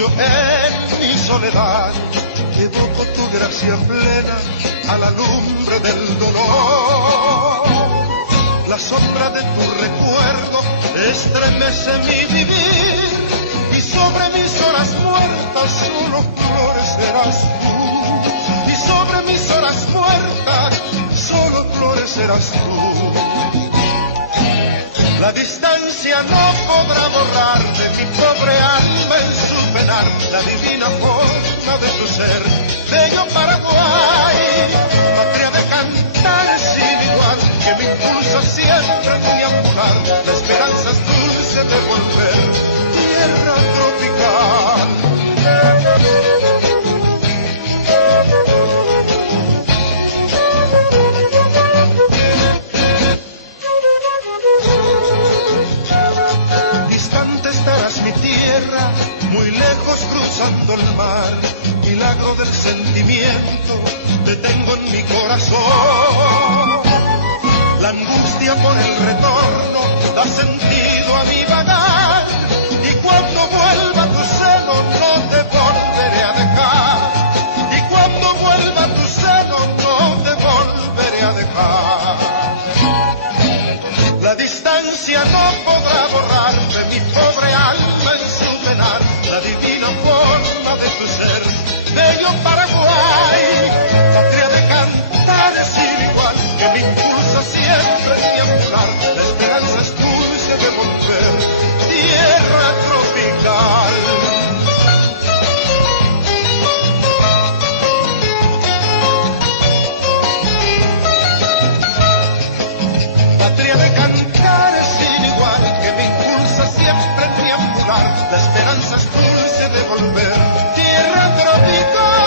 yo en mi soledad evoco tu gracia plena a la lumbre del dolor. La sombra de tu recuerdo estremece mi vivir y sobre mis horas muertas solo florecerás tú. Y sobre mis horas muertas solo florecerás tú. La distancia no podrá borrar de mi pobre alma en su penar la divina forma de tu ser, bello Paraguay, patria de cantares sin igual, que me impulsa siempre a mi ampular, la esperanza es dulce de volver, tierra tropical. Muy lejos cruzando el mar, milagro del sentimiento, te tengo en mi corazón. La angustia por el retorno da sentido a mi vagar, y cuando vuelva a tu seno no te volveré a dejar. Y cuando vuelva a tu seno no te volveré a dejar. La distancia no podrá borrar de mi pobre alma en su penar la divina forma de tu ser, bello Paraguay, patria de cantares sin igual, que me impulsa siempre a deambular, la esperanza es dulce de volver, tierra tropical. Patria de cantares sin igual, que me impulsa siempre a deambular, la esperanza es dulce de volver, tierra tropical.